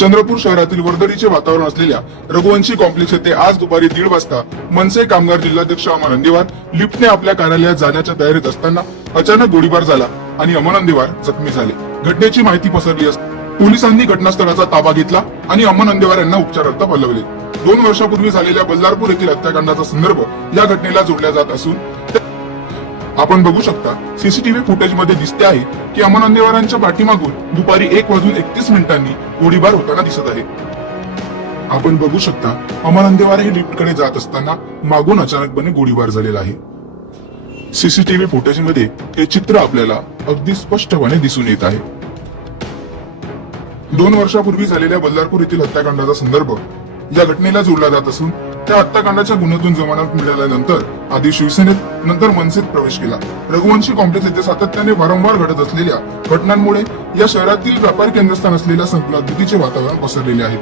चंद्रपूर शहरातील वर्दळीचे वातावरण असलेल्या रघुवंशी कॉम्प्लेक्स येथे आज दुपारी दीड वाजता मनसे कामगार जिल्हाध्यक्ष अमन अंदिवार लिफ्टने आपल्या कार्यालयात जाण्याच्या तयारीत असताना अचानक गोळीबार झाला आणि अमन अंदिवार जखमी झाले. घटनेची माहिती पसरली असता पोलिसांनी घटनास्थळाचा ताबा घेतला आणि अमन अंदेवार यांना उपचारार्थ बोलवले. दोन वर्षापूर्वी झालेल्या बल्लारपूर येथील हत्याकांडाचा संदर्भ या घटनेला जोडला जात असून आपण बघू शकता सीसीटीव्ही फुटेजमध्ये दिसते आहे की अमन अंदेवारांच्या पाठीमागून दुपारी एक वाजून एकतीस मिनिटांनी गोळीबार होताना दिसत आहे. आपण बघू शकता अमन अंदेवार हे लिफ्टकडे जात असताना मागून अचानकपणे गोळीबार झालेला आहे. सीसीटीव्ही फुटेजमध्ये हे चित्र आपल्याला अगदी स्पष्टपणे दिसून येत आहे. दोन वर्षापूर्वी झालेल्या बल्लारपूर येथील हत्याकांडाचा संदर्भ या घटनेला जोडला जात असून त्या हत्याकांडाच्या गुन्ह्यातून जमानत मिळाल्यानंतर आधी शिवसेनेत नंतर मनसेत प्रवेश केला. रघुवंशी कॉम्प्लेक्स येथे सातत्याने वारंवार घडत असलेल्या घटनांमुळे या शहरातील व्यापार केंद्रस्थान असलेल्या संकुलात भीतीचे वातावरण पसरलेले आहे.